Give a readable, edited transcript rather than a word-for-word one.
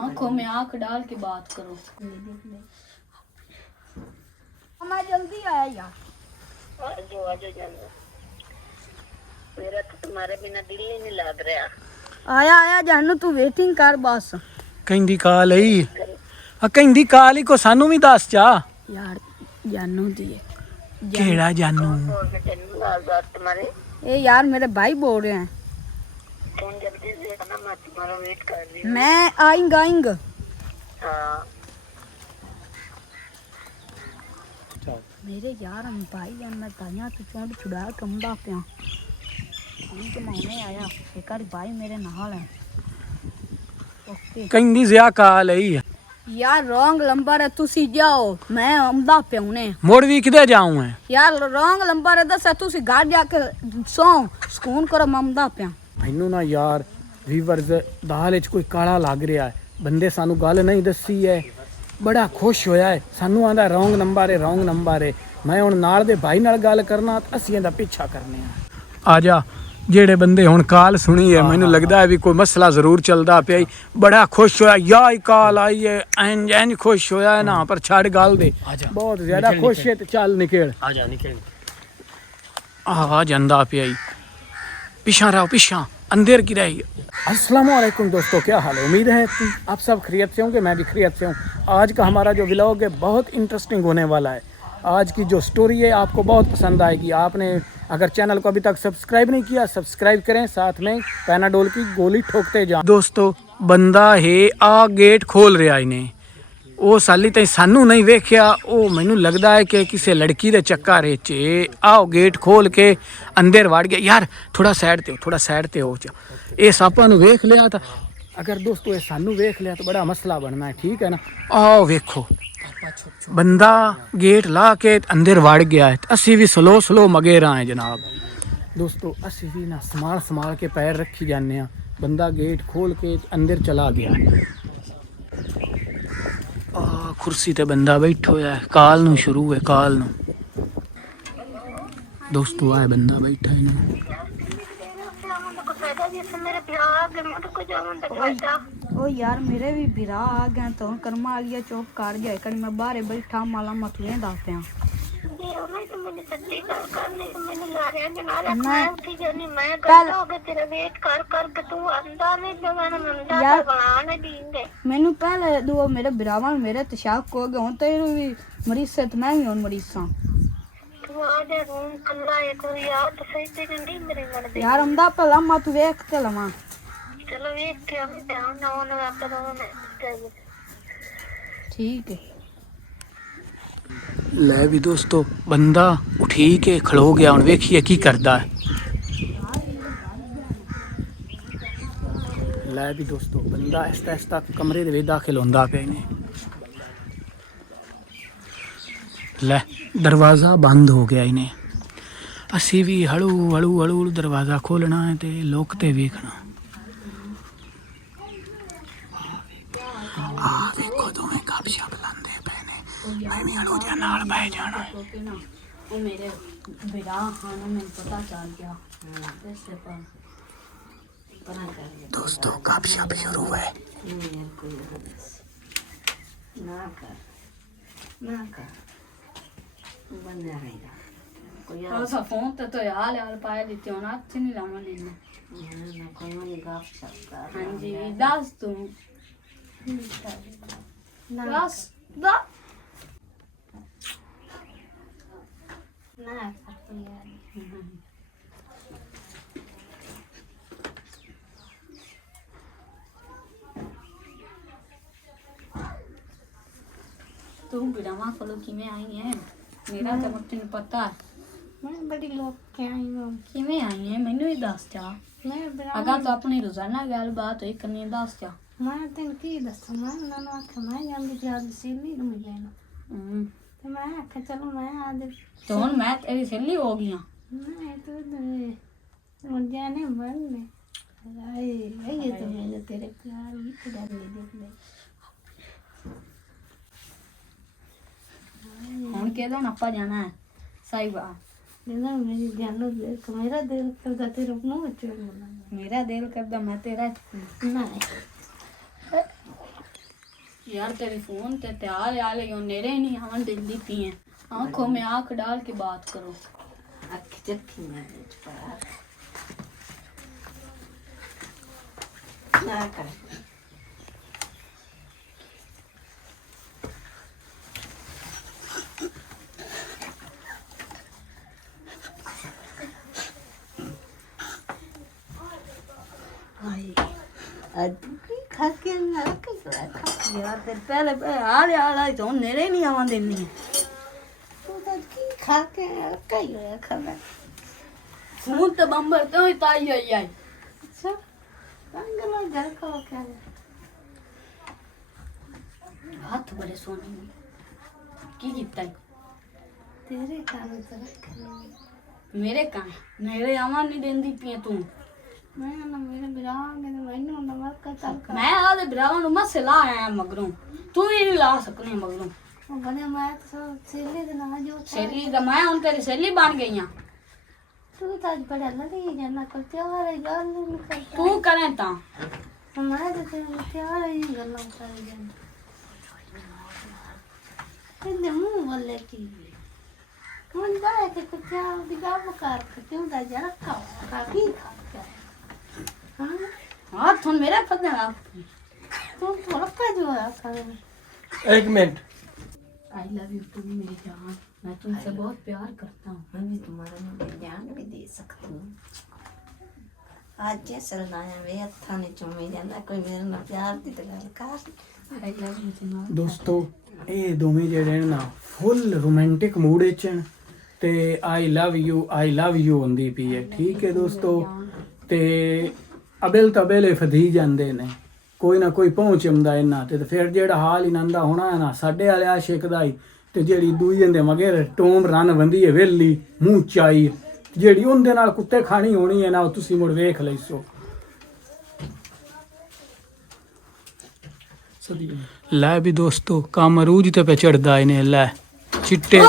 आंखों में आंख डाल के बात करो। मैं जल्दी आया यार। आजो जानो, मेरा तो तुम्हारे बिना दिल ही नहीं लग रहा। आया आया जानू तू वेटिंग कर बस। ਕਹਿੰਦੀ ਕਾਲ ਹੀ ਆ ਕਹਿੰਦੀ ਕਾਲ ਹੀ ਕੋ ਸਾਨੂੰ ਵੀ ਦੱਸ ਜਾ यार जानू दी ਕਿਹੜਾ ਜਾਨੂ तुम्हारे ये यार मेरे भाई बोल रहे हैं। तुम जल्दी से आना, मैं तुम्हारा वेट कर रही हूँ। मैं आएंगा हाँ मेरे यार हम भाई यार मैं ताइया तो चोंड छुड़ा कमदा पिया जमाने आया एक बार भाई मेरे नाल है। ओके ਕਹਿੰਦੀ ਜ਼ਿਆ ਕਾਲ ਹੀ यार रॉन्ग नंबर है तुसी जाओ मैं आमदा पिया ने ਮੁੜ ਵੀ ਕਿਤੇ ਜਾऊं ਹੈ यार रॉन्ग नंबर है दस तुसी घर जाके सो सुकून करो मैं आमदा पिया। ਮੈਨੂੰ ਨਾ ਯਾਰ ਵੀਵਰਸ ਦਾਲ ਵਿੱਚ ਕੋਈ ਕਾਲਾ ਲੱਗ ਰਿਹਾ ਹੈ ਬੰਦੇ ਸਾਨੂੰ ਗੱਲ ਨਹੀਂ ਦੱਸੀ ਹੈ ਬੜਾ ਖੁਸ਼ ਹੋਇਆ ਹੈ ਸਾਨੂੰ ਆਂਦਾ ਰੌਂਗ ਨੰਬਰ ਹੈ ਮੈਂ ਹੁਣ ਨਾਲ ਦੇ ਭਾਈ ਨਾਲ ਗੱਲ ਕਰਨਾ ਅਸੀਂ ਇਹਦਾ ਪਿੱਛਾ ਕਰਨੇ ਆ ਜਾ ਜਿਹੜੇ ਬੰਦੇ ਹੁਣ ਕਾਲ ਸੁਣੀ ਹੈ ਮੈਨੂੰ ਲੱਗਦਾ ਹੈ ਵੀ ਕੋਈ ਮਸਲਾ ਜ਼ਰੂਰ ਚੱਲਦਾ ਪਿਆ ਬੜਾ ਖੁਸ਼ ਹੋਇਆ ਯਾ ਕਾਲ ਆਈ ਹੈ ਇੰਜ ਖੁਸ਼ ਹੋਇਆ ਹੈ ਨਾ ਪਰ ਛੱਡ ਗੱਲ ਦੇ ਬਹੁਤ ਜ਼ਿਆਦਾ ਖੁਸ਼ ਹੈ ਤੇ ਚੱਲ ਨਿਕਲ ਆ ਜਾਂਦਾ ਪਿਆ पीछा रहो पीछा अंधेर की रही। अस्सलामुअलैकुम दोस्तों, क्या हाल है? उम्मीद है कि आप सब खैरियत से होंगे, मैं भी खैरियत से हूँ। आज का हमारा जो व्लॉग है बहुत इंटरेस्टिंग होने वाला है। आज की जो स्टोरी है आपको बहुत पसंद आएगी। आपने अगर चैनल को अभी तक सब्सक्राइब नहीं किया सब्सक्राइब करें, साथ में पैनाडोल की गोली ठोकते जाओ। दोस्तों बंदा है आ गेट खोल रहा इन्हें ਉਹ ਸਾਲੀ ਤਾਂ ਸਾਨੂੰ ਨਹੀਂ ਵੇਖਿਆ ਉਹ ਮੈਨੂੰ ਲੱਗਦਾ ਹੈ ਕਿ ਕਿਸੇ ਲੜਕੀ ਦੇ ਚੱਕਰ ਵਿੱਚ ਆਓ ਗੇਟ ਖੋਲ ਕੇ ਅੰਦਰ ਵੜ ਗਿਆ। ਯਾਰ ਥੋੜਾ ਸਾਈਡ ਤੇ ਹੋ ਜਾ ਇਹ ਸਾਪਾਂ ਨੂੰ ਵੇਖ ਲਿਆ ਤਾਂ ਅਗਰ ਦੋਸਤੋ ਇਹ ਸਾਨੂੰ ਵੇਖ ਲਿਆ ਤਾਂ ਬੜਾ ਮਸਲਾ ਬਣਨਾ ਹੈ, ਠੀਕ ਹੈ ਨਾ। ਆਓ ਵੇਖੋ ਬੰਦਾ ਗੇਟ ਲਾ ਕੇ ਅੰਦਰ ਵੜ ਗਿਆ ਹੈ ਅਸੀਂ ਵੀ ਸਲੋ ਮਗੇ ਰਹੇ ਜਨਾਬ। ਦੋਸਤੋ ਅਸੀਂ ਵੀ ਨਾ ਸੰਭਾਲ ਕੇ ਪੈਰ ਰੱਖੀ ਜਾਂਦੇ ਆ। ਬੰਦਾ ਗੇਟ ਖੋਲ ਕੇ ਅੰਦਰ ਚਲਾ ਗਿਆ। कुर्सी ते बंदा बैठो है काल नू शुरू है काल नू दोस्तों आए बंदा बैठा है ओ यार मेरे भी बिरा आ गए तो कर्मा लिया चुप कर जाए कर मैं बाहर बैठा माला मतुए दस पिया। मैनू पहले दो मेरे बिरावा मेरे तशाक हो गए तो भी मरीज से मैं भी हूं मरीजा यार हमदा पहला मत वेख के लवा चलो वेख के हम ध्यान ना होने ठीक है। ਲੈ ਵੀ ਦੋਸਤੋ ਬੰਦਾ ਉਠੀ ਕੇ ਖਲੋ ਗਿਆ। ਹੁਣ ਵੇਖੀਏ ਕੀ ਕਰਦਾ ਹੈ। ਲੈ ਵੀ ਦੋਸਤੋ ਬੰਦਾ ਆਹਿਸਤਾ ਕਮਰੇ ਦੇ ਵਿੱਚ ਦਾਖਲ ਹੁੰਦਾ ਪਿਆ ਨੇ। ਲੈ ਦਰਵਾਜ਼ਾ ਬੰਦ ਹੋ ਗਿਆ ਇਹਨੇ। ਅਸੀਂ ਵੀ ਹਲੂ ਦਰਵਾਜ਼ਾ ਖੋਲਣਾ ਹੈ ਤੇ ਲੋਕ ਤੇ ਵੇਖਣਾ। ਆ ਵੇਖੋ ਦੋਵੇਂ ਗੱਪਸ਼ਪ ਲਾਉਂਦੇ ਪਏ ਨੇ। ਮੈਂ ਵੀ ਹਲੂ ਜਿਹਾ ਨਾਲ ਬਹਿ ਜਾਣਾ ਹੈ। ਉਹ ਮੇਰੇ ਬਿਰਾ ਖਾਨ ਮੈਨੂੰ ਪਤਾ ਚੱਲ ਗਿਆ ਇਸੇ ਪਰ दोस्तों गपशप शुरू है। फोन तो यार पाया देते हो ना अच्छे नहीं लामा लेना। हाँ जी दस तू दस तू बिरामा खोलो किमें आई है मेरा तो तेन पता मैं बड़ी लोग के आई हूं किमें आई है मैनू ही दस जा मैं अगर तो अपनी रोजाना गल बात होई करनी दस जा मैं तेन की दस मैं ना आखे मैं जल्दी जल्दी सीली नु मिले तो मैं आखे चलो मैं आज तो मैं तेरी सहेली हो गई मैं तो मुझे जाने बनने ये तो मैं तेरे प्यार ही तो डर नहीं देख ले ਹੁਣ ਕਿਹਦਾ ਆਪਾਂ ਜਾਣਾ ਹੈ ਸਾਈਬਾ ਨਾ ਮੇਰੀ ਜਾਨੋ ਦੇਖ ਮੇਰਾ ਦਿਲ ਕਰਦਾ ਤੇਰੇ ਮੂੰਹ ਵਿੱਚ ਮੇਰਾ ਦਿਲ ਕਰਦਾ ਮੈਂ ਤੇਰਾ ਨਾ यार तेरे फोन ते त्यार आ ले नेरे नहीं आवन दिल्ली पी है आंखों में आंख डाल के बात करो ਅੱਖ ਚੱਕੀ ਮੈਂ ਨਾ ਕਰ ਅੱਜ ਕੀ ਖਾ ਕੇ ਨਾ ਕਰ यार तेरे पहले आले आला तो नेरे नहीं आवन देनी है ਤੂੰ ਤਾਂ ਕੀ ਖਾ ਕੇ ਕਈ ਹੋਇਆ ਖਾਣਾ फोन तो बम्बर तो ही ताई आई आई ਅੱਛਾ ਰੰਗ ਨਾਲ ਘਰ ਕੋ ਕੇ हाथ बड़े सोने में की कीता है ਤੇਰੇ ਕੰਮ ਤੇ ਰੱਖਣਾ मेरे कहाँ मेरे आवन नहीं देंदी पी तू ਮੈਂ ਨਾ ਮੇਰੇ ਵਿਰਾਹ ਨੇ ਮੈਨੂੰ ਨਾ ਮਰ ਕਾ ਤਲ मैं आदे ब्रावन नु मसे ला आया मगरों तू ही नहीं ला सकने मगरों ਉਹ ਬਣੇ ਮੈਂ ਤਾਂ ਸੇਲੇ ਦੇ ਨਾਲ ਜੋ सहेली दा मैं उन तेरी सहेली बन गई हां ਤੂੰ ਤਾਂ ਅੱਜ ਬੜਾ ਲੜੀ ਜਾਣਾ ਕੋਈ ਤਿਆਰ ਹੈ ਗੱਲ ਨਹੀਂ ਕਰਦਾ तू करे ता ਮੈਂ ਤਾਂ ਤੇਰੇ ਤਿਆਰ ਹੀ ਗੱਲਾਂ ਕਰ ਜਾਣਾ ਇਹਦੇ ਮੂੰਹ ਵੱਲੇ ਕੀ ਹੁਣ ਦਾ ਕਿ ਤਿਆਰ ਦੀ ਗੱਲ ਕਰ ਕਿਉਂ ਦਾ ਜਰਾ ਕਾ ਕੀ ਖਾ ਹਾਂ हाथ हुन मेरे फदना ਤੂੰ ਥੋੜਾ ਪਾ ਜੋ ਆ ਕਰ एक minute I love you too मेरी जान मैं तुमसे बहुत प्यार करता हूँ मैं भी तुम्हारा ज्ञान भी दे सकती हूँ आज जैसे लाया वे हथा ने चुमी जाना कोई मेरे ना प्यार दी तो गल कर आई लव यू जनाब ਦੋਸਤੋ ਇਹ ਦੋਵੇਂ ਜਿਹੜੇ ਨੇ ਨਾ ਫੁੱਲ ਰੋਮਾਂਟਿਕ ਮੂਡ ਵਿੱਚ ਹਨ ਤੇ ਆਈ ਲਵ ਯੂ ਹੁੰਦੀ ਪਈ ਹੈ ਠੀਕ ਹੈ ਦੋਸਤੋ ਤੇ ਅਬਲ ਤਬੇਲੇ ਫਦੀ ਜਾਂਦੇ ਨੇ ਕੋਈ ਨਾ ਕੋਈ ਪਹੁੰਚ ਆਉਂਦਾ ਇਹਨਾਂ ਤੇ ਫਿਰ ਜਿਹੜਾ ਹਾਲ ਇਹਨਾਂ ਦਾ ਹੋਣਾ ਹੈ ਨਾ ਸਾਡੇ ਵਾਲੇ ਆਸ਼ਿਕ ਦਾ ਹੀ ਤੇ ਜਿਹੜੀ ਦੂਜੇ ਦੇ ਮਗਰ ਟੋਮ ਰਨ ਬੰਦੀ ਹੈ ਵੇਲੀ ਮੂੰਹ ਚਾਈ ਜਿਹੜੀ ਉਹਦੇ ਨਾਲ ਕੁੱਤੇ ਖਾਣੀ ਹੋਣੀ ਹੈ ਨਾ ਉਹ ਤੁਸੀਂ ਮੁੜ ਵੇਖ ਲਈਸੋ ਲੈ ਵੀ ਦੋਸਤੋ ਕੰਮ ਅਰੂਜ ਤੇ ਪੇ ਚੜਦਾ ਇਹਨੇ ਲੈ ਚਿੱਟੇ